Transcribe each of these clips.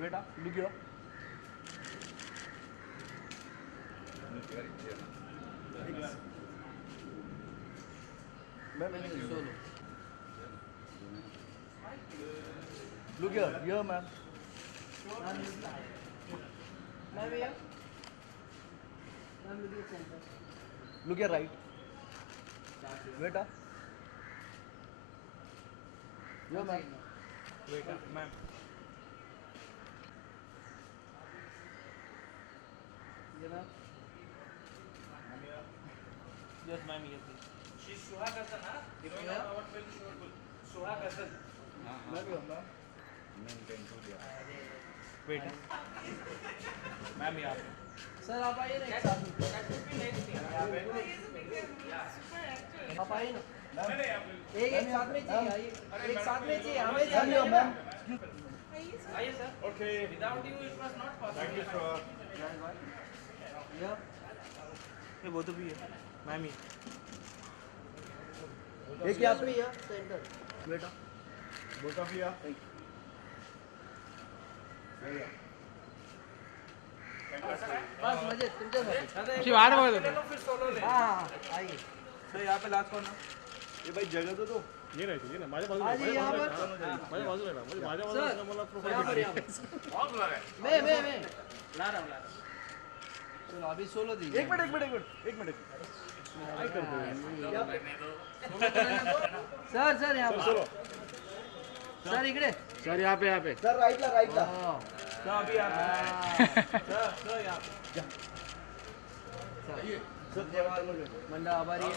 बेटा look here. Ma'am solo look here ma'am look here right बेटा here ma'am बेटा ma'am yes ma'am yes She's Suha Hassan, huh? Heroine of our film Suha Hassan. बेटा ma'am यहाँ पे sir आप आइए ना एक साथ में आप आइए ना एक एक साथ में चाहिए आइए एक साथ में चाहिए हमें चाहिए मैम आइए sir. Okay. Without you, it was not possible. Thank you sir ये वो तो भी है मैम ही एक यहाँ पे है सेंटर बेटा बोथ ऑफ यू बस मजे तुमसे जी बाहर बोल दो ले लो फिर सोलो ले. हाँ आइए सर यहाँ पे लास्ट कौन है ये भाई जगह तो दो ये नहीं ये ना माझ्या बाजूला आइए यहाँ पर माझ्या बाजूला ना म्हणजे माझ्या सर बाजूला मला यहाँ पर यहाँ पर बहुत बुला रहे. मैं ला रहा हूँ. चलो अभी सोलो दीजिए एक मिनट सर सर यहाँ पर सर इकडे सर यहाँ पे सर राइट ला हाँ सर अभी यहाँ पे सर यहाँ पे सर मंडा आभारी है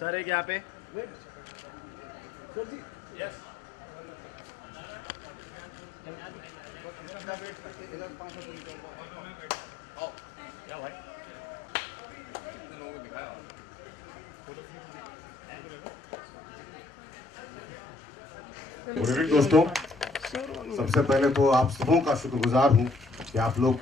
सर एक यहाँ पे सर जी Yes. क्या भाई गुड इवनिंग दोस्तों, सबसे पहले तो आप सबों का शुक्रगुजार हूं कि आप लोग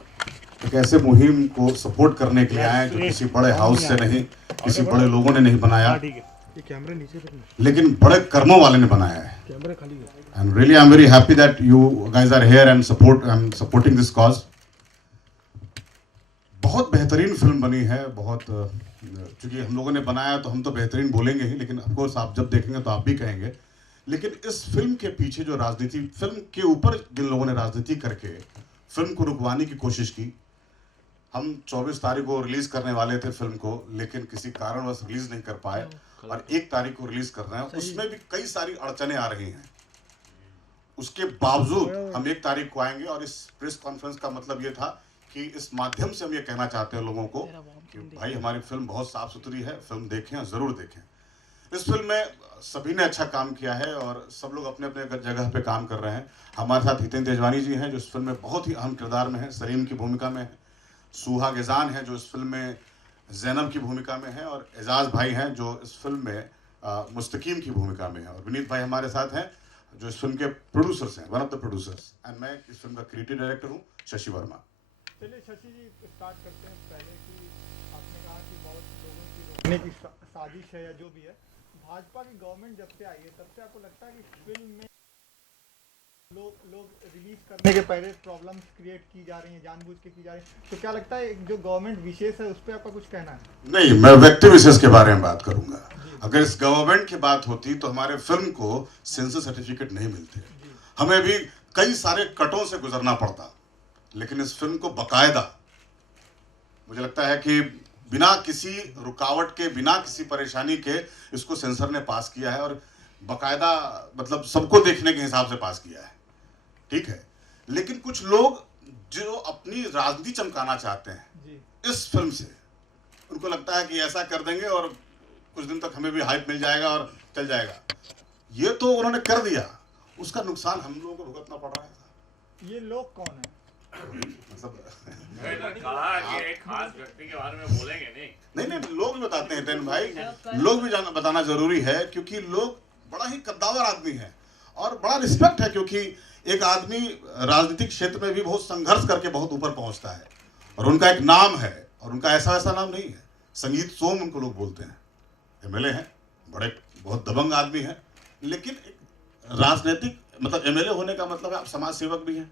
एक ऐसे मुहिम को सपोर्ट करने के लिए आए जो किसी बड़े हाउस से नहीं, किसी बड़े लोगों ने नहीं बनाया, ठीक है ये कैमरा नीचे रखना लेकिन बड़े कर्मों वाले ने बनाया है. कैमरा खाली है and really I am very happy that you guys are here and supporting this cause. बहुत बेहतरीन फिल्म बनी है. बहुत चूंकि हम लोगों ने बनाया तो हम तो बेहतरीन बोलेंगे ही, लेकिन ऑफकोर्स आप जब देखेंगे तो आप भी कहेंगे. लेकिन इस फिल्म के पीछे जो राजनीति, फिल्म के ऊपर जिन लोगों ने राजनीति करके फिल्म को रुकवाने की कोशिश की. हम 24 तारीख को रिलीज करने वाले थे फिल्म को, लेकिन किसी कारणवश रिलीज नहीं कर पाए और 1 तारीख को रिलीज कर रहे हैं. उसमें भी कई सारी अड़चने आ रही हैं. उसके बावजूद हम 1 तारीख को आएंगे और इस प्रेस कॉन्फ्रेंस का मतलब ये था कि इस माध्यम से हम ये कहना चाहते हैं लोगों को कि भाई हमारी फिल्म बहुत साफ सुथरी है, फिल्म देखें, जरूर देखें. इस फिल्म में सभी ने अच्छा काम किया है और सब लोग अपने अपने जगह पे काम कर रहे हैं. हमारे साथ हितेन तेजवानी जी हैं जो इस फिल्म में बहुत ही अहम किरदार में हैं, सलीम की भूमिका में है. सुहा गेजान है जो इस फिल्म में जैनब की भूमिका में है, और एजाज भाई हैं जो इस फिल्म में मुस्तकीम की भूमिका में है, और विनीत भाई हमारे साथ हैं जो इस फिल्म के प्रोड्यूसर्स हैं, one of the producers. And मैं इस फिल्म का क्रिएटिव डायरेक्टर हूँ, शशि वर्मा. चलिए शशि जी स्टार्ट करते हैं. पहले कि आपने कहा कि बहुत लोगों की रोकने की साजिश है या जो भी है. भाजपा की गवर्नमेंट जब से आई है तब से आपको लगता है कि फिल्म में लोग रिलीज करने के पहले प्रॉब्लम्स क्रिएट की जा रही हैं, जानबूझ के की जा रही है, तो क्या लगता है जो गवर्नमेंट विशेष है उस पर आपका कुछ कहना है? नहीं, मैं व्यक्ति विशेष के बारे में बात करूंगा. अगर इस गवर्नमेंट की बात होती तो हमारे फिल्म को सेंसर सर्टिफिकेट नहीं मिलते, हमें भी कई सारे कटों से गुजरना पड़ता. लेकिन इस फिल्म को बकायदा मुझे लगता है कि बिना किसी रुकावट के, बिना किसी परेशानी के इसको सेंसर ने पास किया है, और बकायदा मतलब सबको देखने के हिसाब से पास किया है. ठीक है, लेकिन कुछ लोग जो अपनी राजनीति चमकाना चाहते हैं इस फिल्म से, उनको लगता है कि ऐसा कर देंगे और कुछ दिन तक हमें भी हाइप मिल जाएगा और चल जाएगा. ये तो उन्होंने कर दिया, उसका नुकसान हम लोगों को भुगतना पड़ रहा था. ये लोग कौन है? मतलब कहा कि एक खास व्यक्ति के बारे में बोलेंगे नहीं, लोग भी बताते हैं तेन भाई, लोग भी बताना जरूरी है, क्योंकि लोग बड़ा ही कद्दावर आदमी है और बड़ा रिस्पेक्ट है, क्योंकि एक आदमी राजनीतिक क्षेत्र में भी बहुत संघर्ष करके बहुत ऊपर पहुंचता है और उनका एक नाम है, और उनका ऐसा वैसा नाम नहीं है. संगीत सोम उनको लोग बोलते हैं, एमएलए हैं, बड़े बहुत दबंग आदमी हैं, लेकिन एक राजनीतिक मतलब एमएलए होने का मतलब है आप समाज सेवक भी हैं,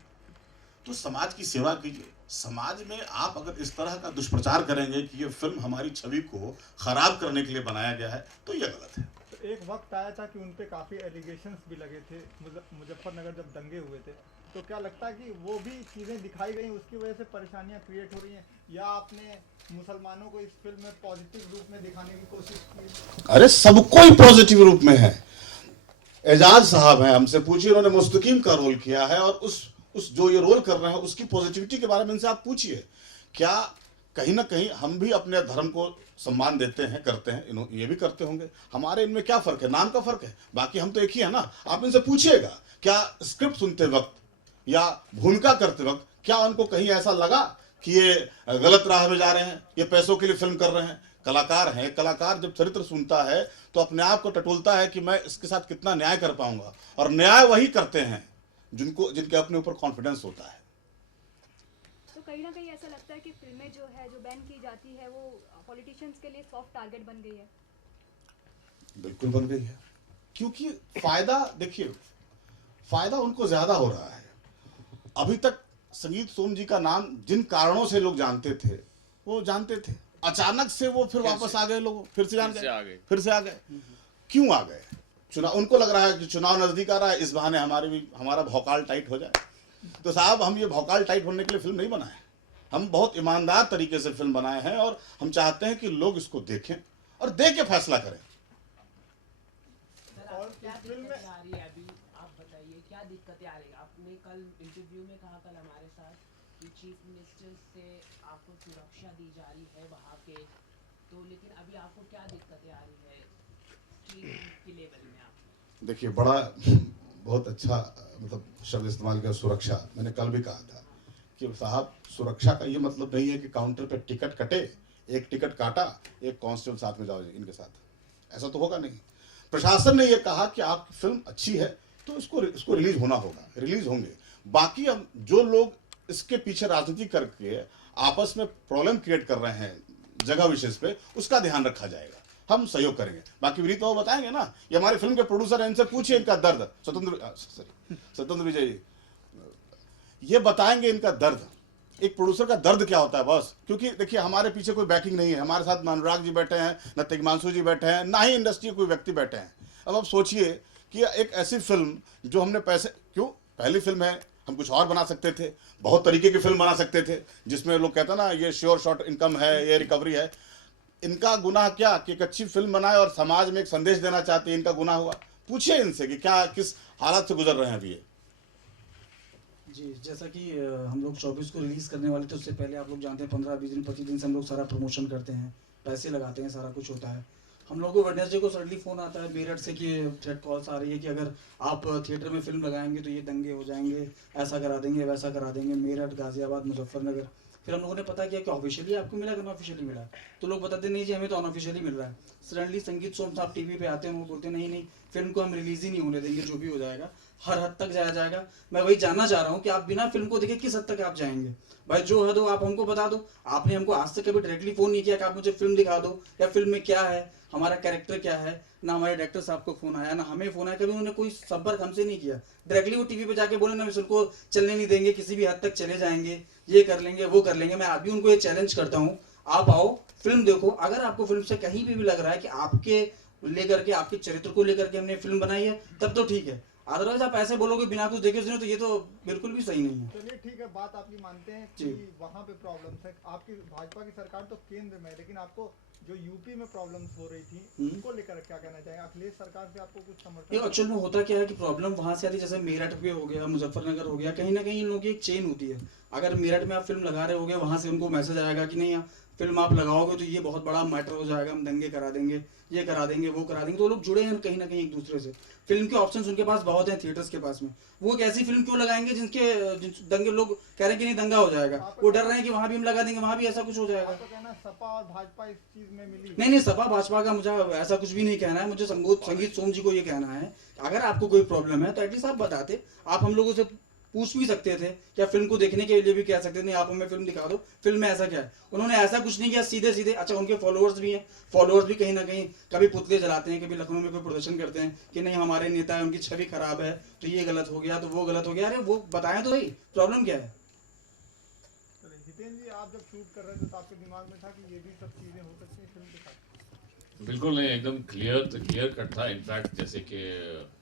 तो समाज की सेवा कीजिए। समाज में आप अगर इस तरह का दुष्प्रचार करेंगे कि ये फिल्म हमारी छवि को खराब करने के लिए बनाया गया है, तो ये गलत है। तो एक वक्त आया था कि उन पे काफ़ी एलिगेशंस भी लगे थे मुजफ्फरनगर जब दंगे हुए थे, तो क्या लगता है कि वो भी चीज़ें दिखाई गई उसकी वजह से परेशानियां क्रिएट हो रही हैं, या आपने मुसलमानों को इस फिल्म में पॉजिटिव रूप में दिखाने की कोशिश की? अरे सबको ही पॉजिटिव रूप में है। एजाज साहब हैं, हमसे पूछिए, उन्होंने मुस्तकीम का रोल किया है और उस जो ये रोल कर रहे हैं उसकी पॉजिटिविटी के बारे में इनसे आप पूछिए। क्या कहीं ना कहीं हम भी अपने धर्म को सम्मान देते हैं, करते हैं, ये भी करते होंगे। हमारे इनमें क्या फर्क है? नाम का फर्क है, बाकी हम तो एक ही है ना। आप इनसे पूछिएगा, क्या स्क्रिप्ट सुनते वक्त या भूमिका करते वक्त क्या उनको कहीं ऐसा लगा कि ये गलत राह में जा रहे हैं, ये पैसों के लिए फिल्म कर रहे हैं? कलाकार हैं, कलाकार जब चरित्र सुनता है तो अपने आप को टटोलता है कि मैं इसके साथ कितना न्याय कर पाऊंगा, और न्याय वही करते हैं जिनके अपने ऊपर कॉन्फिडेंस होता है। तो कहीं ना कहीं ऐसा लगता है कि फिल्में जो बैन की जाती है वो पॉलिटिशियंस के लिए सॉफ्ट टारगेट बन गई है। बिल्कुल बन गई है, क्योंकि फायदा, देखिए फायदा उनको ज्यादा हो रहा है। अभी तक संगीत सोम जी का नाम जिन कारणों से लोग जानते थे वो जानते थे, अचानक से वो फिर वापस आ गए, लोग फिर से आ गए। क्यों आ गए? चुनाव, उनको लग रहा है कि चुनाव नजदीक आ रहा है, इस बहाने हमारा भौकाल टाइट हो जाए। तो साहब, हम ये भौकाल टाइट होने के लिए फिल्म नहीं बनाए, हम बहुत ईमानदार तरीके से फिल्म बनाए हैं और हम चाहते हैं कि लोग इसको देखें और देख के फैसला करें। और क्या दिक्कतें आ रही है अभी आप बताइए, क्या दिक्कतें आ रही है? आपने कल इंटरव्यू में कहा, कल हमारे साथ, कि चीफ मिनिस्टर से आपको सुरक्षा दी जा रही है वहाँ पे, तो लेकिन अभी आपको क्या दिक्कतें आ रही है चीफ के लेवल में? आप देखिए, बहुत अच्छा मतलब शब्द इस्तेमाल किया, सुरक्षा। मैंने कल भी कहा था कि साहब, सुरक्षा का ये मतलब नहीं है कि काउंटर पे टिकट कटे, एक टिकट काटा, एक कांस्टेबल साथ में जाओ इनके साथ, ऐसा तो होगा नहीं। प्रशासन ने ये कहा कि आपकी फिल्म अच्छी है तो इसको रिलीज होना होगा, रिलीज होंगे। बाकी अब जो लोग इसके पीछे राजनीति करके आपस में प्रॉब्लम क्रिएट कर रहे हैं जगह विशेष पे, उसका ध्यान रखा जाएगा, हम सहयोग करेंगे। बाकी विनीत बाबू बताएंगे ना, ये हमारे फिल्म के प्रोड्यूसर हैं, इनसे पूछिए इनका दर्द। स्वतंत्र विजय जी ये बताएंगे इनका दर्द, एक प्रोड्यूसर का दर्द क्या होता है बस। क्योंकि देखिए, हमारे पीछे कोई बैकिंग नहीं है, हमारे साथ अनुराग जी बैठे हैं, न तिग्मांशु जी बैठे हैं, ना ही इंडस्ट्री के कोई व्यक्ति बैठे हैं। अब आप सोचिए कि एक ऐसी फिल्म जो हमने पैसे, क्यों, पहली फिल्म है, हम कुछ और बना सकते थे, बहुत तरीके की फिल्म बना सकते थे जिसमें लोग कहते हैं ना ये श्योर शॉर्ट इनकम है, ये रिकवरी है। इनका गुनाह क्या कि एक अच्छी फिल्म बनाए और समाज में एक संदेश देना चाहते हैं, इनका गुनाह हुआ? पूछिए इनसे कि क्या किस हालात से गुजर रहे हैं अभी ये। जी, जैसा कि हम लोग 24 को रिलीज़ करने वाले थे, उससे पहले आप लोग जानते हैं 15-20 दिन 25 दिन से हम लोग सारा प्रमोशन करते हैं, पैसे लगाते हैं, सारा कुछ होता है। हम लोग को वेडनेसडे को सडनली फ़ोन आता है मेरठ से कि थ्रेट कॉल्स आ रही है कि अगर आप थिएटर में फिल्म लगाएंगे तो ये दंगे हो जाएंगे, ऐसा करा देंगे, वैसा करा देंगे। मेरठ, गाजियाबाद, मुजफ्फरनगर। फिर हम लोगों ने पता किया कि ऑफिशियली आपको मिला कि अनऑफिशियली मिला, तो लोग बताते नहीं जी हमें तो अनऑफिशियली मिल रहा है। सडनली संगीत सोम साहब टीवी पे आते हैं, वो बोलते नहीं फिल्म को हम रिलीज़ ही नहीं होने देंगे, जो भी हो जाएगा हर हद तक जाया जाएगा। मैं वही जानना चाह रहा हूँ कि आप बिना फिल्म को देखे किस हद तक आप जाएंगे? भाई जो हद हो आप हमको बता दो। आपने हमको आज तक कभी डायरेक्टली फ़ोन नहीं किया कि आप मुझे फिल्म दिखा दो या फिल्म में क्या है, हमारा कैरेक्टर क्या है। ना हमारे डायरेक्टर साहब को फ़ोन आया, ना हमें फ़ोन आया, कभी उन्होंने कोई संपर्क हमसे नहीं किया। डायरेक्टली वो टीवी पे जाके बोले ना इसको चलने नहीं देंगे, किसी भी हद तक चले जाएंगे, ये कर लेंगे, वो कर लेंगे। मैं अभी उनको ये चैलेंज करता हूँ, आप आओ, फिल्म देखो। अगर आपको फिल्म से कहीं भी लग रहा है कि आपके लेकर के, आपके चरित्र को लेकर के हमने फिल्म बनाई है, तब तो ठीक है। अदरवाइज आप ऐसे बोलोगे बिना कुछ देखे सुने, तो ये तो बिल्कुल भी सही नहीं है। चलिए ठीक है, बात आपकी मानते हैं कि वहाँ पे प्रॉब्लम्स है। आपकी भाजपा की सरकार तो केंद्र में है, लेकिन आपको जो यूपी में प्रॉब्लम्स हो रही थी उनको लेकर क्या कहना चाहेंगे? अखिलेश सरकार से आपको कुछ समर्थन? एक्चुअल में होता क्या है कि प्रॉब्लम वहाँ से आती है, जैसे मेरठ पे हो गया, मुजफ्फरनगर हो गया, कहीं ना कहीं इन लोगों की एक चेन होती है। अगर मेरठ में आप फिल्म लगा रहे होगे, वहाँ से उनको मैसेज आएगा कि नहीं फिल्म आप लगाओगे तो ये बहुत बड़ा मैटर हो जाएगा, हम दंगे करा देंगे, ये करा देंगे, वो करा देंगे। तो लोग जुड़े हैं कहीं ना कहीं एक दूसरे से। फिल्म के ऑप्शंस उनके पास बहुत हैं थिएटर्स के पास में। वो एक ऐसी फिल्म क्यों लगाएंगे जिनके दंगे लोग कह रहे हैं कि नहीं दंगा हो जाएगा, वो डर रहे हैं कि वहाँ भी हम लगा देंगे, वहाँ भी ऐसा कुछ हो जाएगा। आपका कहना सपा और भाजपा इस चीज में मिली? नहीं, सपा भाजपा का मुझे ऐसा कुछ भी नहीं कहना है। मुझे संगीत सोम जी को ये कहना है, अगर आपको कोई प्रॉब्लम है तो एटलीस्ट आप बताते, आप हम लोगों से पूछ भी सकते थे, क्या फिल्म को देखने के लिए भी कह सकते थे नहीं आप हमें फिल्म दिखा दो, फिल्म में ऐसा क्या है। उन्होंने ऐसा कुछ नहीं किया, सीधे सीधे। अच्छा उनके फॉलोअर्स भी हैं, फॉलोअर्स भी कहीं ना कहीं कभी पुतले जलाते हैं, कभी लखनऊ में कोई प्रदर्शन करते हैं कि नहीं हमारे नेता है उनकी छवि खराब है तो ये गलत हो गया तो वो गलत हो गया। अरे वो बताएं तो सही, प्रॉब्लम क्या है। हितेन जी, आप जब शूट कर रहे थे तो आपके दिमाग में था कि ये भी सब चीजें हो सकती हैं फिल्म के साथ? बिल्कुल नहीं, एकदम क्लियर कट था। इनफैक्ट जैसे कि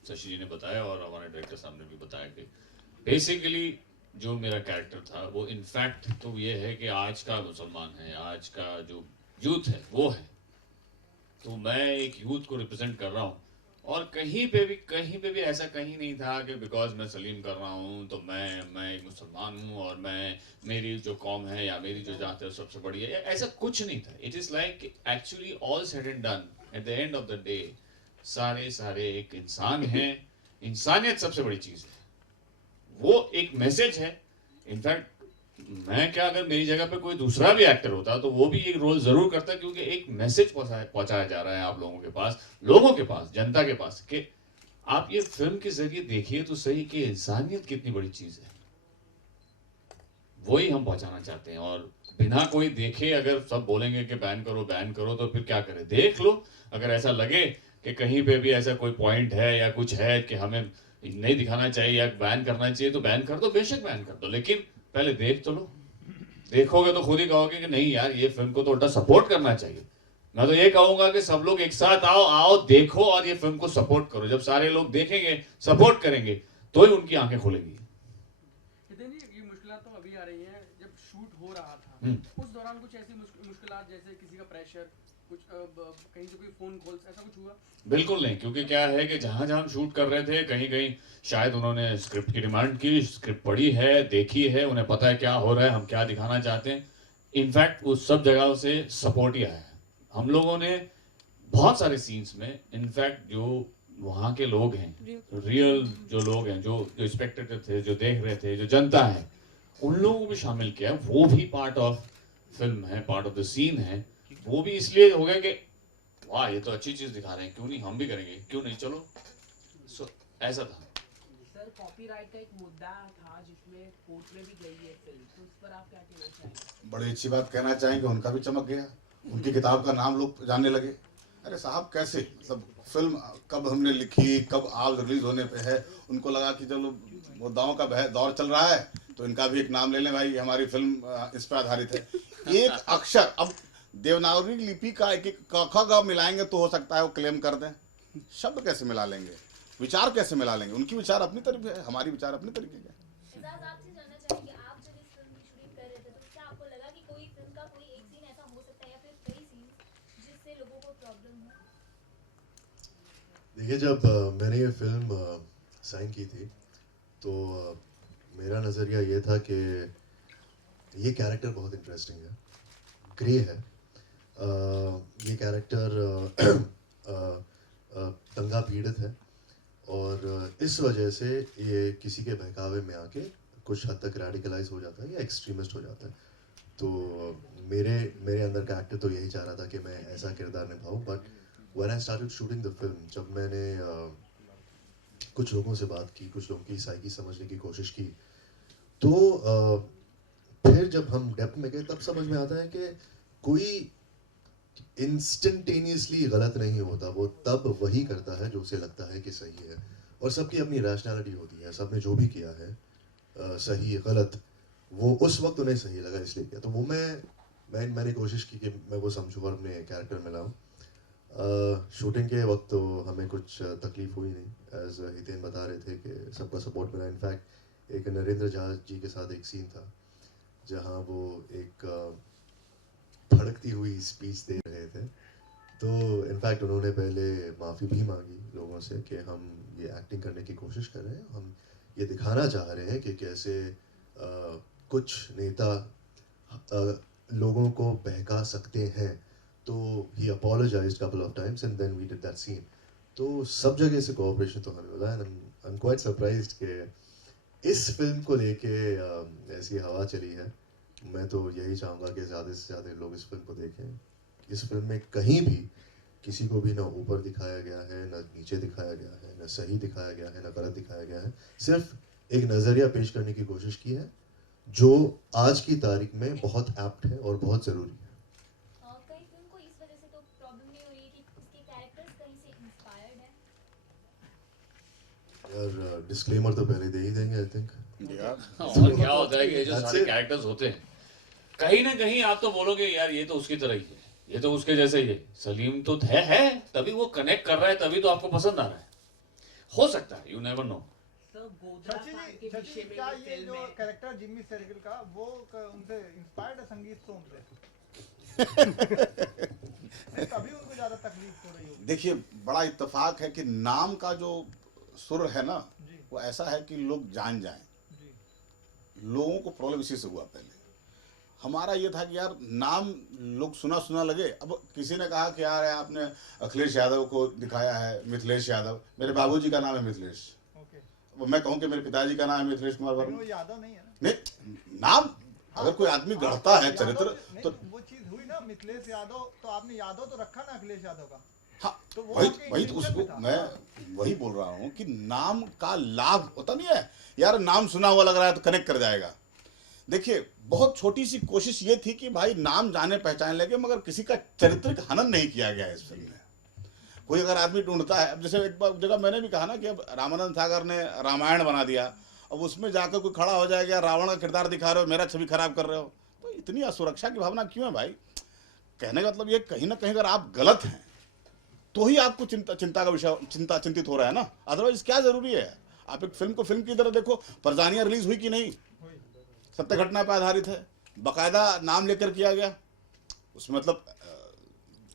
शशि जी ने बताया और हमारे डायरेक्टर साहब ने भी बताया कि बेसिकली जो मेरा कैरेक्टर था वो इनफैक्ट तो ये है कि आज का मुसलमान है, आज का जो यूथ है वो है, तो मैं एक यूथ को रिप्रेजेंट कर रहा हूँ। और कहीं पे भी ऐसा कहीं नहीं था कि बिकॉज मैं सलीम कर रहा हूँ तो मैं एक मुसलमान हूँ और मेरी जो कौम है या मेरी जो जात है सबसे बड़ी है, ऐसा कुछ नहीं था। It is like actually all said and done at the end of the day सारे एक इंसान हैं, इंसानियत सबसे बड़ी चीज़ है, वो एक मैसेज है। इनफैक्ट मैं क्या, अगर मेरी जगह पे कोई दूसरा भी एक्टर होता तो वो भी एक रोल जरूर करता, क्योंकि एक मैसेज पहुंचाया जा रहा है आप लोगों के पास, जनता के पास, कि आप ये फिल्म के जरिए देखिए तो सही कि इंसानियत कितनी बड़ी चीज है, वही हम पहुंचाना चाहते हैं। और बिना कोई देखे अगर सब बोलेंगे कि बैन करो तो फिर क्या करें, देख लो। अगर ऐसा लगे कि कहीं पे भी ऐसा कोई पॉइंट है या कुछ है कि हमें नहीं दिखाना चाहिए या बैन करना चाहिए तो बैन कर दो, बेशक बैन कर दो, लेकिन पहले देख तो लो। देखोगे तो खुद ही कहोगे कि नहीं यार ये फिल्म को तो उल्टा सपोर्ट करना चाहिए। मैं तो ये कहूंगा कि सब लोग एक साथ आओ देखो और ये फिल्म को सपोर्ट करो। जब सारे लोग देखेंगे, सपोर्ट करेंगे, तो ही उनकी आंखें खुलेंगी। हितेन जी, ये मुश्किलात तो अभी आ रही हैं, जब शूट हो रहा था उस दौरान कुछ ऐसी मुश्किलात जैसे किसी का प्रेशर, कुछ कहीं से कोई फोन कॉल, ऐसा कुछ हुआ? बिल्कुल नहीं, क्योंकि क्या है कि जहां जहां हम शूट कर रहे थे कहीं शायद उन्होंने स्क्रिप्ट की डिमांड की, स्क्रिप्ट पढ़ी है, देखी है, उन्हें पता है क्या हो रहा है, हम क्या दिखाना चाहते हैं। इनफैक्ट उस सब जगह से सपोर्ट ही आया है। हम लोगों ने बहुत सारे सीन्स में इनफैक्ट जो वहाँ के लोग हैं, रियल जो लोग हैं, जो स्पेक्टेटर थे, जो देख रहे थे, जो जनता है, उन लोगों को भी शामिल किया। वो भी पार्ट ऑफ फिल्म है, पार्ट ऑफ द सीन है। वो भी इसलिए हो गया कि वाह ये तो अच्छी चीज दिखा रहे हैं, क्यों नहीं हम भी करेंगे, क्यों नहीं, चलो। ऐसा था सर। कॉपीराइट का एक मुद्दा था जिसमें कोर्ट में भी गई है फिल्म, तो उस पर आप क्या कहना चाहेंगे? बड़ी अच्छी बात कहना चाहेंगे, उनका भी चमक गया, उनकी किताब का नाम लोग जानने लगे। अरे साहब कैसे, मतलब फिल्म कब हमने लिखी, कब आज रिलीज होने पे है, उनको लगा कि चलो मुद्दाओं का दौर चल रहा है तो इनका भी एक नाम ले लें भाई, हमारी फिल्म इस पर आधारित है। एक अक्षर, अब देवनागरी लिपि का एक क ख ग मिलाएंगे तो हो सकता है वो क्लेम कर दें, शब्द कैसे मिला लेंगे, विचार कैसे मिला लेंगे, उनकी विचार अपनी तरीके है, हमारी विचार अपनी तरीके के। एजाज, आपसे जानना चाहेंगे, आप जब इस फिल्म की शूटिंग कर रहे थे तो क्या आपको लगा कि कोई फिल्म का कोई एक सीन ऐसा हो सकता है या फिर कई सीन जिससे लोगों को प्रॉब्लम हो? देखिए, जब मैंने ये फिल्म साइन की थी तो मेरा नज़रिया ये था कि ये कैरेक्टर बहुत इंटरेस्टिंग है, ग्रे है। ये कैरेक्टर दंगा पीड़ित है और इस वजह से ये किसी के बहकावे में आके कुछ हद तक रेडिकलाइज हो जाता है या एक्सट्रीमिस्ट हो जाता है। तो मेरे अंदर का एक्टर तो यही चाह रहा था कि मैं ऐसा किरदार निभाऊं। But when I started shooting the film, जब मैंने कुछ लोगों से बात की, कुछ लोगों की साइकी समझने की कोशिश की, तो फिर जब हम डेप्थ में गए तब समझ में आता है कि कोई इंस्टेंटेनियसली गलत नहीं होता, वो तब वही करता है जो उसे लगता है कि सही है। और सबकी अपनी रैशनैलिटी होती है, सब ने जो भी किया है सही गलत, वो उस वक्त उन्हें सही लगा इसलिए किया। तो वो मैंने कोशिश की कि मैं वो समझूँ और अपने कैरेक्टर में लाऊँ। शूटिंग के वक्त तो हमें कुछ तकलीफ हुई नहीं, एज हितेन बता रहे थे कि सबका सपोर्ट मिला। इनफैक्ट एक नरेंद्र झा जी के साथ एक सीन था जहाँ वो एक भड़कती हुई स्पीच दे रहे थे, तो इनफैक्ट उन्होंने पहले माफ़ी भी मांगी लोगों से कि हम ये एक्टिंग करने की कोशिश कर रहे हैं, हम ये दिखाना चाह रहे हैं कि कैसे कुछ नेता लोगों को बहका सकते हैं। तो he apologized couple of times and then we did that scene. तो सब जगह से कोऑपरेशन तो हमें मिला and I am quite surprised कि इस फिल्म को लेके ऐसी हवा चली है। मैं तो यही चाहूँगा कि ज़्यादा से ज़्यादा लोग इस फिल्म को देखें। इस फिल्म में कहीं भी किसी को भी ना ऊपर दिखाया गया है, ना नीचे दिखाया गया है, ना सही दिखाया गया है, ना गलत दिखाया गया है। सिर्फ एक नज़रिया पेश करने की कोशिश की है जो आज की तारीख में बहुत एप्ट है और बहुत ज़रूरी है। कई फिल्म को इस वजह से तो प्रॉब्लम नहीं हो रही है कि उसके कैरेक्टर्स कहीं से इंस्पायर्ड हैं? यार डिस्क्लेमर तो पहले दे ही देंगे आई थिंक। और क्या होता है कि ये जो That's सारे it. कैरेक्टर्स होते हैं कहीं ना कहीं आप तो बोलोगे यार ये तो उसकी तरह ही है, ये तो उसके जैसा ही है, सलीम तो है तभी वो कनेक्ट कर रहा है, तभी तो आपको पसंद आ रहा है। हो सकता है, you never know. Sir Godhra कांड के विषय में क्या ये ये फिल्म जो है कैरेक्टर जिम्मी शेरगिल का वो उनसे इंस्पायर्ड है संगीत सोम से? तभी उनको ज्यादा तकलीफ हो रही होगी। देखिए बड़ा इत्तेफाक है कि नाम का जो सुर है ना जी वो ऐसा है कि लोग जान जाएं। जी लोगों को प्रॉब्लम इसी से हुआ पहले। हमारा ये था कि यार नाम लोग सुना सुना लगे। अब किसी ने कहा कि यार आपने अखिलेश यादव को दिखाया है, मिथिलेश यादव, मेरे बाबूजी का नाम है मिथिलेश, ओके, अब मैं कहूँ कि मेरे पिताजी का नाम है मिथिलेश कुमार लेकिन वर्मा, वो यादव नहीं है ना। नहीं नाम अगर कोई आदमी गढ़ता है यादव चरित्र नहीं, तो वो चीज हुई ना मिथिलेश यादव, तो आपने यादव तो रखा ना अखिलेश यादव का। हाँ तो वो वही आपके वही तो intention उसको में था। मैं वही बोल रहा हूँ कि नाम का लाभ होता नहीं है यार, नाम सुना हुआ लग रहा है तो कनेक्ट कर जाएगा। देखिए बहुत छोटी सी कोशिश ये थी कि भाई नाम जाने पहचान लगे मगर किसी का चारित्रिक हनन नहीं किया गया इस फिल्म में। कोई अगर आदमी ढूंढता है, अब जैसे एक बार जगह मैंने भी कहा ना कि अब रामानंद सागर ने रामायण बना दिया, अब उसमें जाकर कोई खड़ा हो जाएगा रावण का किरदार दिखा रहे हो, मेरा छवि खराब कर रहे हो, तो इतनी असुरक्षा की भावना क्यों है भाई? कहने का मतलब ये कहीं ना कहीं अगर आप गलत हैं तो ही आपको चिंता का विषय चिंतित हो रहा है ना, अदरवाइज क्या जरूरी है? आप एक फिल्म को फिल्म की तरह देखो। परजानिया रिलीज हुई कि नहीं, सत्य घटना पर आधारित है, बाकायदा नाम लेकर किया गया उसमें, मतलब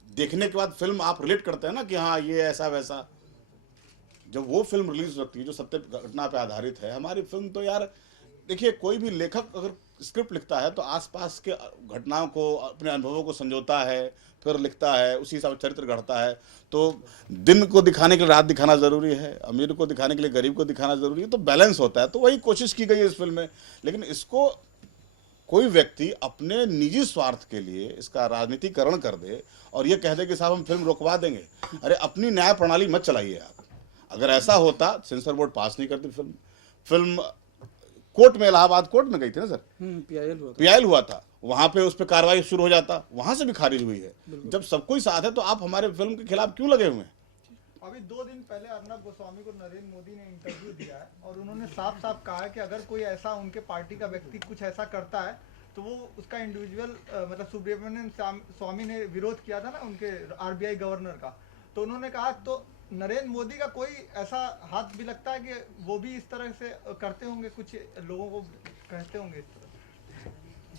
देखने के बाद फिल्म आप रिलेट करते हैं ना कि हाँ ये ऐसा वैसा। जब वो फिल्म रिलीज होती है जो सत्य घटना पर आधारित है, हमारी फिल्म तो यार देखिए कोई भी लेखक अगर स्क्रिप्ट लिखता है तो आसपास के घटनाओं को, अपने अनुभवों को संजोता है, फिर लिखता है, उसी हिसाब से चरित्र गढ़ता है। तो दिन को दिखाने के लिए रात दिखाना ज़रूरी है, अमीर को दिखाने के लिए गरीब को दिखाना ज़रूरी है, तो बैलेंस होता है। तो वही कोशिश की गई है इस फिल्म में। लेकिन इसको कोई व्यक्ति अपने निजी स्वार्थ के लिए इसका राजनीतिकरण कर दे और ये कह दे कि साहब हम फिल्म रोकवा देंगे, अरे अपनी न्याय प्रणाली मत चलाइए आप। अगर ऐसा होता सेंसर बोर्ड पास नहीं करती फिल्म कोर्ट में, इलाहाबाद कोर्ट में गई थी ना सर, पीआईएल हुआ था, वहां पे उस पर कार्रवाई शुरू हो जाता, वहां से भी खारिज हुई है। जब सब कोई साथ है तो आप हमारे फिल्म के खिलाफ क्यों लगे हुए हैं? अभी 2 दिन पहले अर्नब गोस्वामी को नरेंद्र मोदी ने इंटरव्यू दिया है और उन्होंने साफ साफ कहा है कि अगर कोई ऐसा उनके पार्टी का व्यक्ति कुछ ऐसा करता है तो वो उसका इंडिविजुअल, मतलब सुब्रमण्यम स्वामी ने विरोध किया था ना उनके आरबीआई गवर्नर का, तो उन्होंने कहा तो नरेंद्र मोदी का कोई ऐसा हाथ भी लगता है कि वो भी इस तरह से करते होंगे, कुछ लोगों को कहते होंगे इस तरह।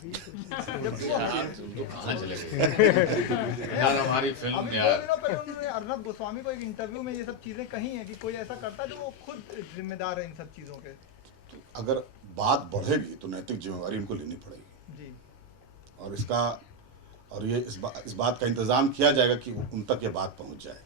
जबकि वो यार तुम तो कहाँ चले गए यार, हमारी फिल्म अभी 2 यार। दिनों पहले उन्होंने अर्नब गोस्वामी को एक इंटरव्यू में ये सब चीजें कही हैं कि कोई ऐसा करता है जो वो खुद जिम्मेदार है इन सब चीजों के। अगर बात बढ़ेगी तो नैतिक जिम्मेवारी उनको लेनी पड़ेगी जी, और इसका और ये इस बात का इंतजाम किया जाएगा कि उन तक ये बात पहुंच जाए।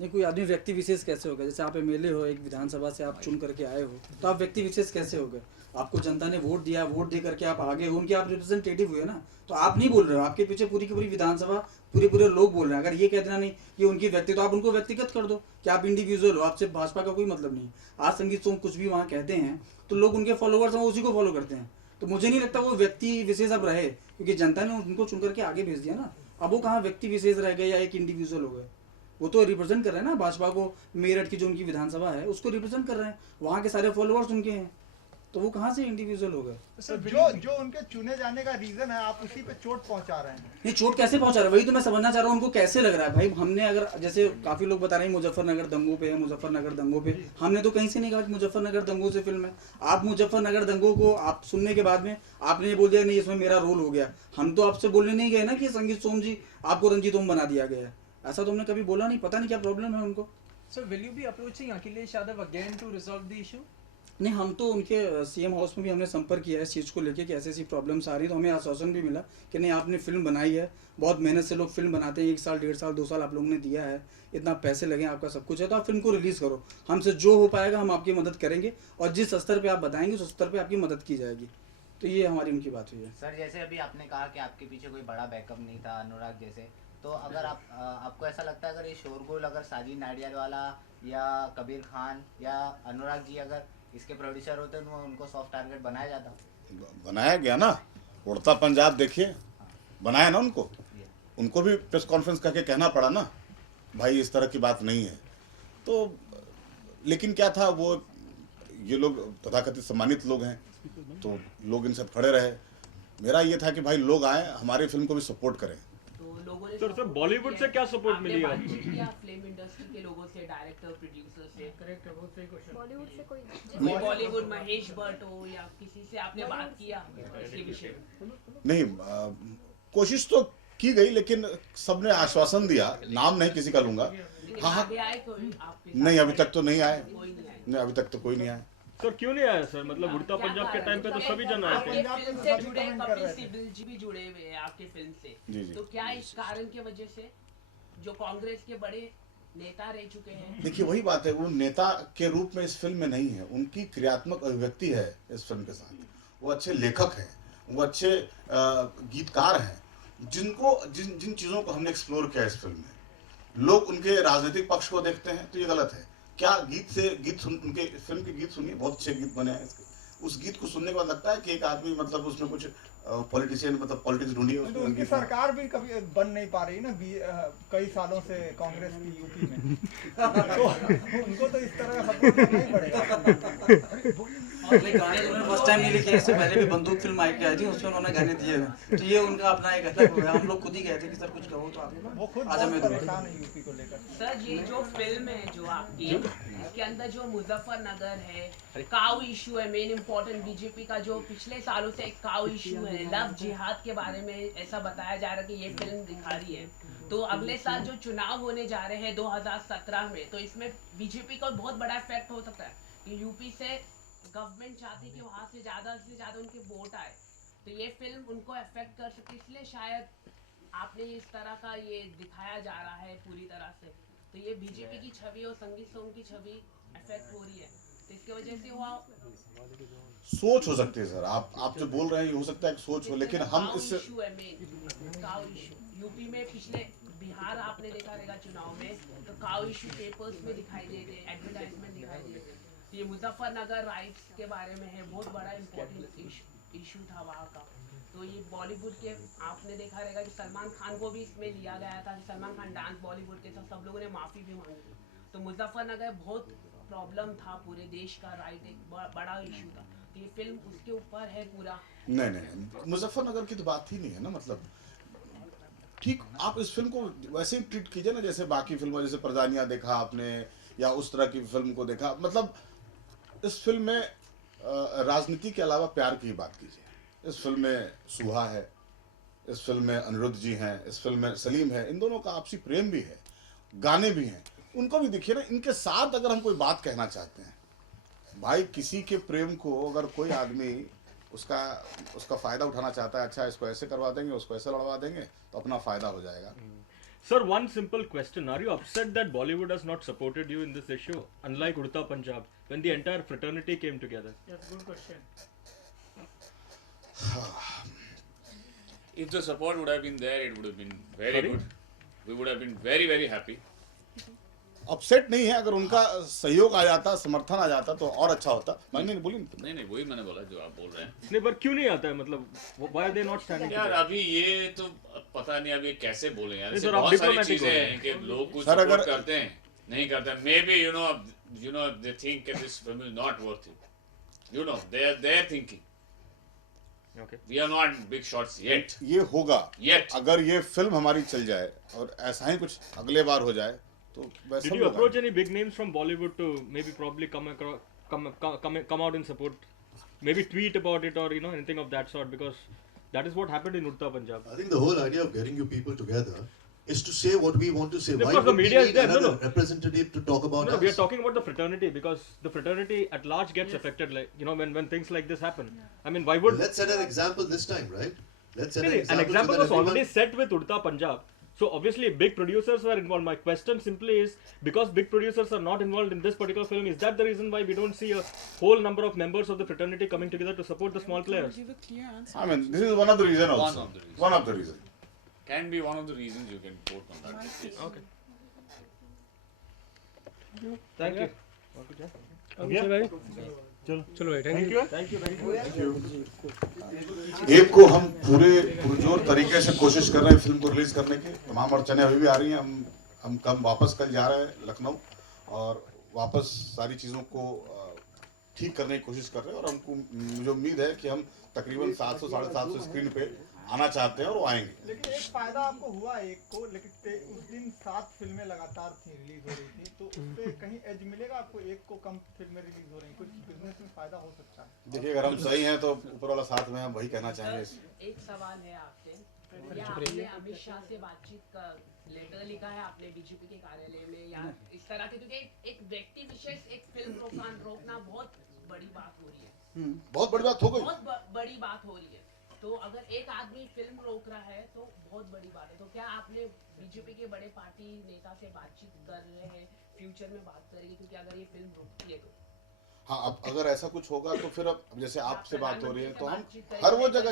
ये कोई आदमी व्यक्ति विशेष कैसे होगा? जैसे आप एमएलए हो, एक विधानसभा से आप चुन करके आए हो, तो आप व्यक्ति विशेष कैसे हो गए? आपको जनता ने वोट दिया, वोट दे करके आप आगे हो, उनके आप रिप्रेजेंटेटिव हुए ना। तो आप नहीं बोल रहे हो, आपके पीछे पूरी की पूरी विधानसभा, पूरे लोग बोल रहे हैं। अगर ये कह देना नहीं ये उनकी व्यक्ति, तो आप उनको व्यक्तिगत कर दो कि आप इंडिविजुअल हो, आपसे भाजपा का कोई मतलब नहीं। आज संगीत सोम कुछ भी वहाँ कहते हैं तो लोग उनके फॉलोअर्स हैं, उसी को फॉलो करते हैं। तो मुझे नहीं लगता वो व्यक्ति विशेष अब रहे, क्योंकि जनता ने उनको चुन करके आगे भेज दिया ना। अब वो कहाँ व्यक्ति विशेष रह गए या एक इंडिविजुअल हो गए? वो तो रिप्रेजेंट कर रहे हैं ना भाजपा को, मेरठ की जो उनकी विधानसभा है उसको रिप्रेजेंट कर रहे हैं, वहाँ के सारे फॉलोअर्स उनके हैं, तो वो कहाँ से इंडिविजुअल हो गए? तो जो उनके चुने जाने का रीजन है आप उसी पे चोट पहुंचा रहे हैं। नहीं, चोट कैसे पहुंचा रहे हैं वही तो मैं समझना चाह रहा हूँ। उनको कैसे लग रहा है भाई? हमने अगर जैसे काफी लोग बता रहे हैं मुजफ्फरनगर दंगों पे है, मुजफ्फरनगर दंगों पे, हमने तो कहीं से नहीं कहा कि मुजफ्फरनगर दंगों से फिल्म है। आप मुजफ्फरनगर दंगों को आप सुनने के बाद में आपने ये बोल दिया नहीं इसमें मेरा रोल हो गया। हम तो आपसे बोलने नहीं गए ना कि संगीत सोम जी आपको रंजीत ओम बना दिया गया है, ऐसा तो हमने कभी बोला नहीं। पता नहीं क्या प्रॉब्लम है उनको। So will you be approaching Akhilesh Yadav again to resolve the issue? नहीं, हम तो उनके सीएम हाउस में भी हमने संपर्क किया है इस चीज़ को लेके कि ऐसी ऐसी प्रॉब्लम्स आ रही, तो हमें आश्वासन भी मिला कि नहीं आपने फिल्म बनाई है, बहुत मेहनत से लोग फिल्म बनाते हैं, 1 साल 1.5 साल 2 साल आप लोगों ने दिया है, इतना पैसे लगे, आपका सब कुछ है, तो आप फिल्म को रिलीज़ करो, हमसे जो हो पाएगा हम आपकी मदद करेंगे और जिस स्तर पर आप बताएंगे उस स्तर पर आपकी मदद की जाएगी। तो ये हमारी उनकी बात हुई है। सर जैसे अभी आपने कहा कि आपके पीछे कोई बड़ा बैकअप नहीं था अनुराग जैसे, तो अगर आपको ऐसा लगता है अगर ये शोरगुल अगर साजिद नाडियाडवाला या कबीर खान या अनुराग जी अगर इसके प्रोड्यूसर होते हैं उनको सॉफ्ट टारगेट बनाया जाता। बनाया गया ना, उड़ता पंजाब देखिए, बनाया ना उनको भी प्रेस कॉन्फ्रेंस करके कहना पड़ा ना भाई इस तरह की बात नहीं है। तो लेकिन क्या था, वो ये लोग तथाकथित सम्मानित लोग हैं तो लोग इनसे खड़े रहे। मेरा ये था कि भाई लोग आए हमारी फिल्म को भी सपोर्ट करें। तो लोगों ने सर बॉलीवुड से क्या सपोर्ट मिली है? फिल्म इंडस्ट्री के लोगों से, डायरेक्टर, प्रोड्यूसर से। करेक्ट है, बहुत सही क्वेश्चन। बॉलीवुड से कोई कोई बॉलीवुड महेश भट्ट हो या किसी से आपने बात किया इसके विषय में? नहीं, कोशिश तो की गई लेकिन सबने आश्वासन दिया, नाम नहीं किसी का लूंगा। हाँ हाँ, नहीं अभी तक तो नहीं आए, नहीं अभी तक तो कोई नहीं आया। सर क्यों नहीं आया सर? मतलब उड़ता पंजाब के टाइम पे तो सभी जन आए थे। फिल्म से जुड़े कपिल सिब्बल जी भी जुड़े हुए हैं आपके फिल्म से, जी, जी। तो क्या इस कारण की वजह से जो कांग्रेस के बड़े नेता रह चुके हैं? देखिए वही बात है, वो नेता के रूप में इस फिल्म में नहीं है, उनकी क्रियात्मक अभिव्यक्ति है इस फिल्म के साथ। वो अच्छे लेखक हैं, वो अच्छे गीतकार हैं, जिन चीज़ों को हमने एक्सप्लोर किया इस फिल्म में। लोग उनके राजनीतिक पक्ष को देखते हैं तो ये गलत है। क्या उनके फिल्म के गीत सुनिए, बहुत अच्छे गीत बने हैं। उस गीत को सुनने के बाद लगता है कि एक आदमी मतलब उसमें कुछ पॉलिटिशियन मतलब पॉलिटिक्स ढूंढी है। तो उनकी सरकार भी कभी बन नहीं पा रही ना कई सालों से कांग्रेस की यूपी में। तो उनको तो इस तरह का सपोर्ट करना ही पड़ेगा। और गाने उन्होंने फर्स्ट टाइम नहीं लिखे, इससे पहले भी बंदूक फिल्म आई थी उसमें उन्होंने गाने दिए हैं, तो ये उनका अपना एक अलग हो गया। हम लोग खुद ही कहते कि सर कुछ कहो तो आप वो खुद आजा मैं परेशान है यूपी को लेकर। सर ये जो फिल्म है जो आपकी, इसके अंदर जो मुजफ्फरनगर है, काउ इशू है मेन इम्पोर्टेंट, बीजेपी का जो पिछले सालों से एक काउ इशू है, लव जिहाद के बारे में ऐसा बताया जा रहा है कि ये फिल्म दिखा रही है। तो अगले साल जो चुनाव होने जा रहे हैं 2017 में, तो इसमें बीजेपी का बहुत बड़ा इफेक्ट हो सकता है कि यूपी से गवर्नमेंट चाहती कि वहाँ से ज़्यादा उनके वोट आए, तो ये फिल्म उनको अफेक्ट कर सकती है। इसलिए शायद आपने इस तरह का ये दिखाया जा रहा है पूरी तरह से, तो ये बीजेपी की छवि और संगीत सॉन्ग की छवि अफेक्ट हो रही है, तो इसकी वजह से हुआ। सोच हो सकती है सर, आप जो बोल रहे हैं ये हो सकता है कि सोच हो, लेकिन हम इससे काउ इशू यूपी में पिछले बिहार आपने देखा रहेगा चुनाव में, तो काउ इशू पेपर्स में दिखाई दे थे, एडवर्टाइजमेंट दिखाई दे थे। ये मुजफ्फरनगर राइट्स के बारे में है, बहुत बड़ा इम्पोर्टेंट इशू था वहाँ का। तो ये बॉलीवुड के आपने देखा रहेगा कि सलमान खान को भी इसमें लिया गया था, कि सलमान खान डांस बॉलीवुड के साथ, सब लोगों ने माफ़ी भी मांगी थी। तो मुजफ्फरनगर बहुत प्रॉब्लम था पूरे देश का, राइट एक बड़ा इशू था, तो ये फिल्म उसके ऊपर है पूरा। नहीं, मुजफ्फरनगर की तो बात ही नहीं है ना। मतलब ठीक, आप इस फिल्म को वैसे ही ट्रीट कीजिए ना जैसे बाकी फिल्मों, जैसे प्रधानिया देखा आपने या उस तरह की फिल्म को देखा। मतलब इस फिल्म में राजनीति के अलावा प्यार की बात कीजिए। इस फिल्म में सुहा है, इस फिल्म में अनिरुद्ध जी हैं, इस फिल्म में सलीम है, इन दोनों का आपसी प्रेम भी है, गाने भी हैं, उनको भी देखिए ना। इनके साथ अगर हम कोई बात कहना चाहते हैं, भाई किसी के प्रेम को अगर कोई आदमी उसका फ़ायदा उठाना चाहता है, अच्छा इसको ऐसे करवा देंगे, उसको ऐसे लड़वा देंगे, तो अपना फ़ायदा हो जाएगा। Sir, one simple question. Are you upset that Bollywood has not supported you in this issue, unlike Udta Punjab, when the entire fraternity came together? Yes, good question. If the support would have been there, it would have been very good. We would have been very, very happy. Upset नहीं है, अगर उनका सहयोग आ जाता, समर्थन आ जाता तो और अच्छा होता। मैंने बोली नहीं, वही मैंने बोला जो आप बोल रहे हैं। नहीं, पर क्यों नहीं आता है? मतलब why are they not standing? यार अभी ये तो पता नहीं अभी कैसे बोले यार। सर, बहुत सारी चीजें हैं कि लोग कुछ सपोर्ट करते हैं, नहीं करते। Maybe you know they think that this film is not worth it. You know they are thinking. Okay. We are not big shots yet. ये होगा Yet. अगर ये फिल्म हमारी चल जाए और ऐसा ही कुछ अगले बार हो जाए तो वैसा। Did you approach any big names from Bollywood to maybe probably come out in support, maybe tweet about it or anything of that sort, because that is what happened in Udta Punjab. I think the whole idea of getting you people together is to say what we want to say. Of Why course, the would we media is need there. another No. representative to talk about No, us? we are talking about the fraternity, because the fraternity at large gets affected, like when things like this happen. I mean, why would Let's set an example this time, right? Let's set an example. an example so that was already everyone... set with Udta Punjab. So obviously big producers were involved. My question simply is, because big producers are not involved in this particular film, is that the reason why we don't see a whole number of members of the fraternity coming together to support the small players? Give a clear answer. I mean, this is one of the reasons also. One of the reasons. Can be one of the reasons you can quote on that. Yes. Okay. Thank you. Okay, bye. चलो thank you. एक को हम पूरे पुरजोर तरीके से कोशिश कर रहे हैं फिल्म को रिलीज करने की। तमाम अड़चने अभी भी आ रही हैं। हम वापस कल जा रहे हैं लखनऊ और वापस सारी चीज़ों को ठीक करने की कोशिश कर रहे हैं और हमको मुझे उम्मीद है कि हम तकरीबन 700 साढ़े 700 स्क्रीन पे आना चाहते हैं और वो आएंगे। लेकिन एक फायदा आपको हुआ एक को, लेकिन उस दिन 7 फिल्में लगातार थी रिलीज हो रही थी, तो उससे कहीं एज मिलेगा आपको? एक को कम फिल्में रिलीज हो रही हैं, कुछ बिजनेस में फायदा हो सकता है? देखिए अगर हम सही हैं तो ऊपर वाला साथ में, हम वही कहना चाहेंगे। एक सवाल है आपसे, या आपने अमित शाह से बातचीत का लेटर लिखा है आपने बीजेपी के कार्यालय में या इस तरह के? क्योंकि एक व्यक्ति विशेष एक फिल्म रोकना बहुत बड़ी बात हो रही है। बहुत बड़ी बात हो गई, बहुत बड़ी बात हो रही है। तो अगर एक आदमी फिल्म रोक रहा है तो बहुत बड़ी बात है। तो क्या आपने बीजेपी के बड़े पार्टी नेता से बातचीत कर रहे हैं, फ्यूचर में बात करेंगे? क्योंकि अगर ये फिल्म रुकती है तो हाँ, अब अगर ऐसा कुछ होगा तो फिर अब जैसे आपसे बात हो रही है तो हम हर वो जगह,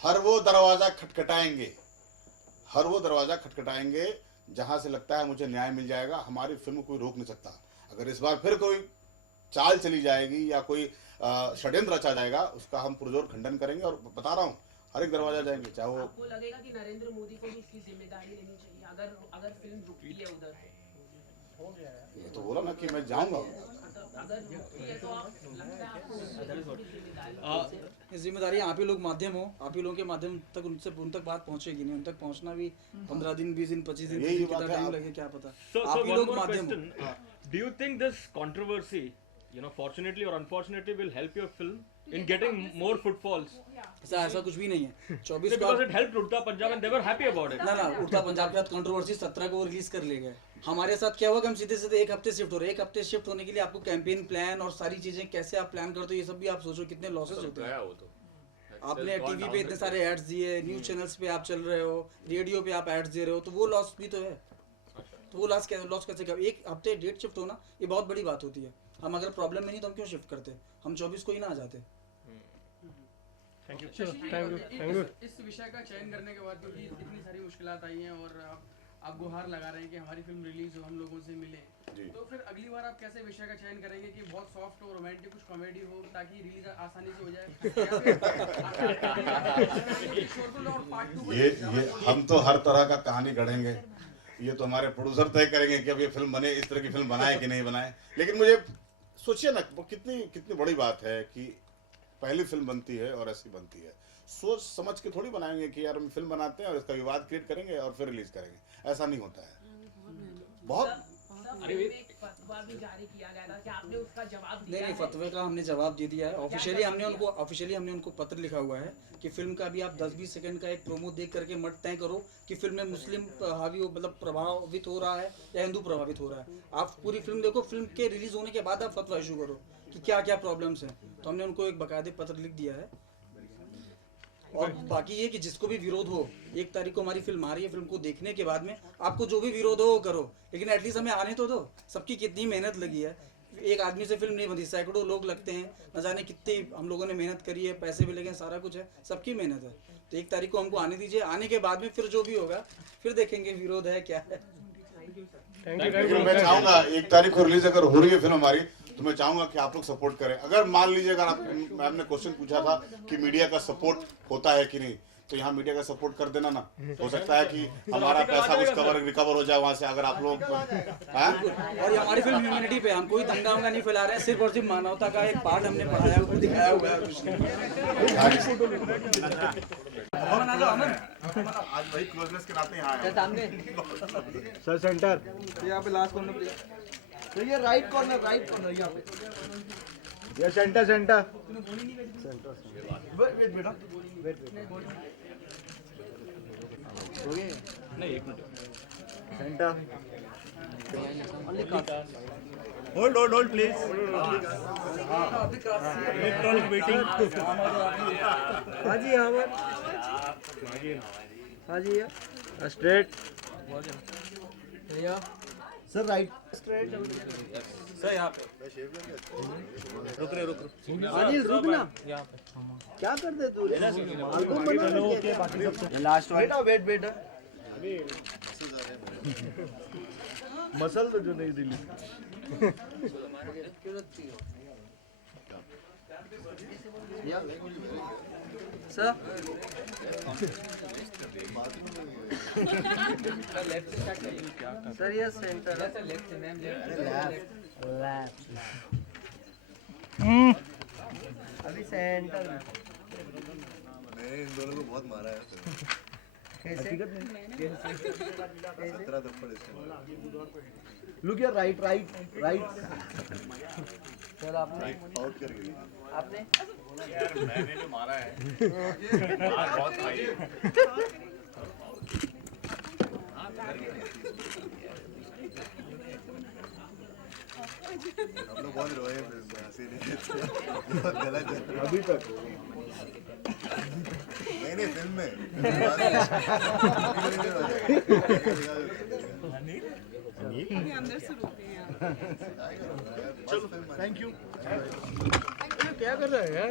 हर वो दरवाजा खटखटाएंगे जहां से लगता है मुझे न्याय मिल जाएगा। हमारी फिल्म को कोई रोक नहीं सकता। अगर इस बार फिर कोई चाल चली जाएगी या कोई षड्यंत्र रचा जाएगा, उसका हम पुरजोर खंडन करेंगे और बता रहा हूँ हर एक दरवाजा जाएंगे। चाहे वो आपको लगेगा कि नरेंद्र मोदी को भी इसकी जिम्मेदारी लेनी चाहिए अगर फिल्म रुकती है उधर? ये तो बोला ना कि मैं जाऊंगा। अगर रुकती है तो आप लगता है आपको जिम्मेदारी आप ही लोग माध्यम हो, आप ही लोगों के माध्यम तक उन तक बात पहुंचेगी नहीं। उन तक पहुंचना भी 15 दिन 20 दिन 25 दिन कितना टाइम लगे क्या पता। आप ही लोग माध्यम हो। Do you think this controversy, fortunately or unfortunately, will help your film in getting more footfalls? ऐसा कुछ भी नहीं है। 24 because it helped उड़ता Punjab and they were happy about it. ना उड़ता पंजाब के साथ कंट्रोवर्सी 17 को रिलीज कर ले गए। हमारे साथ क्या हुआ कि हम सीधे एक हफ्ते शिफ्ट हो रहे हैं। एक हफ्ते शिफ्ट होने के लिए आपको कैंपेन प्लान और सारी चीजें कैसे आप प्लान करते हो, ये सब भी आप सोचो कितने लॉसेस होते हैं। आपने टीवी पे इतने सारे एड्स दिए, न्यूज चैनल्स पे आप चल रहे हो, रेडियो पे आप एड्स दे रहे हो, तो वो लॉस भी तो है। तो वो लॉस कैसे कर? एक हफ्ते डेट शिफ्ट होना ये बहुत बड़ी बात होती है। हम अगर प्रॉब्लम में नहीं तो हम क्यों शिफ्ट करते? हम 24 को ही ना आ जाते। Thank you. इस विषय का चयन करने के बाद क्योंकि इतनी सारी मुश्किलात आई हैं और आप गुहार लगा रहे हैं कि हमारी फिल्म रिलीज हो, हम लोगों से मिले, तो फिर अगली बार आप कैसे विषय का चयन करेंगे कि बहुत सॉफ्ट हो, रोमांटिक, कुछ कॉमेडी हो, ताकि रिलीज आसानी से हो जाए? ये हम तो हर तरह का कहानी गढ़ेंगे। ये तो हमारे प्रोड्यूसर तय करेंगे कि अब ये फिल्म बने, इस तरह की फिल्म बनाए कि नहीं बनाए। लेकिन मुझे सोचिए ना, वो कितनी बड़ी बात है कि पहली फिल्म बनती है और ऐसी बनती है। सोच समझ के थोड़ी बनाएंगे कि यार हम फिल्म बनाते हैं और इसका विवाद क्रिएट करेंगे और फिर रिलीज करेंगे। ऐसा नहीं होता है। बहुत भी जारी किया गया था कि आपने उसका जवाब दिया? नहीं, फतवे का हमने जवाब दे दिया है। ऑफिशियली हमने उनको पत्र लिखा हुआ है कि फिल्म का भी आप 10-20 सेकंड का एक प्रोमो देख करके मत तय करो कि फिल्म में मुस्लिम हावी मतलब प्रभावित हो रहा है या हिंदू प्रभावित हो रहा है। आप पूरी फिल्म देखो, फिल्म के रिलीज होने के बाद आप फतवा इशू करो कि क्या क्या प्रॉब्लम्स हैं। तो हमने उनको एक बाकायदे पत्र लिख दिया है। और बाकी ये कि जिसको भी विरोध हो, 1 तारीख को हमारी फिल्म आ रही है, फिल्म को देखने के बाद में आपको जो भी विरोध हो वो करो, लेकिन एटलीस्ट हमें आने तो दो। सबकी कितनी मेहनत लगी है, एक आदमी से फिल्म नहीं बनती, सैकड़ों लोग लगते हैं, न जाने कितने हम लोगों ने मेहनत करी है, पैसे भी लगे, सारा कुछ है, सबकी मेहनत है। तो 1 तारीख को हमको आने दीजिए, आने के बाद में फिर जो भी होगा फिर देखेंगे विरोध है क्या है। मैं चाहूंगा 1 तारीख को रिलीज अगर हो रही है फिल्म हमारी, तो मैं चाहूंगा कि आप लोग सपोर्ट करें। अगर मान लीजिए, अगर आपने क्वेश्चन पूछा था कि मीडिया का सपोर्ट होता है कि नहीं, तो यहाँ मीडिया का सपोर्ट कर देना ना। हो सकता है कि हमारा पैसा कुछ रिकवर हो जाए वहाँ से, अगर आप लोग। और हमारी फिल्म ह्यूमैनिटी पे, हम कोई दंगा वंगा नहीं फैला रहे हैं, सिर्फ और सिर्फ मानवता का एक पार्ट हमने पढ़ाया हुआ दिखाया हुआ है। आज वही क्लोजनेस के नाते यहाँ आए। सर सेंटर यहाँ पे लास्ट कॉर्नर प्लीज। तो ये राइट कॉर्नर यहाँ पे। ये सेंटर वेट बेटा, वेट हो गया नहीं, 1 minute centre. Hold please. Electronic meeting. हाँ जी straight sir, right straight sir, यहाँ पे रुक अनिल, रुक ना, यहाँ पे क्या कर दे तू? लास्ट वन, वेट मसल तो जो नहीं दिली। Sir. Sir, yes, center. Left. अभी सेंटर में। मैंने इन दोनों को बहुत मारा है। कैसे? सत्रह थप्पड़ इसके मारे। Look here, right. सर आपने आउट कर गई। आपने? यार मैंने जो मारा है बहुत खाई है। हम लोग बहुत रोए हैं फिल्म में, हंसी नहीं बहुत गलत है अभी तक नहीं फिल्म में अंदर से रोते हैं चलो थैंक यू क्या कर रहा है यार?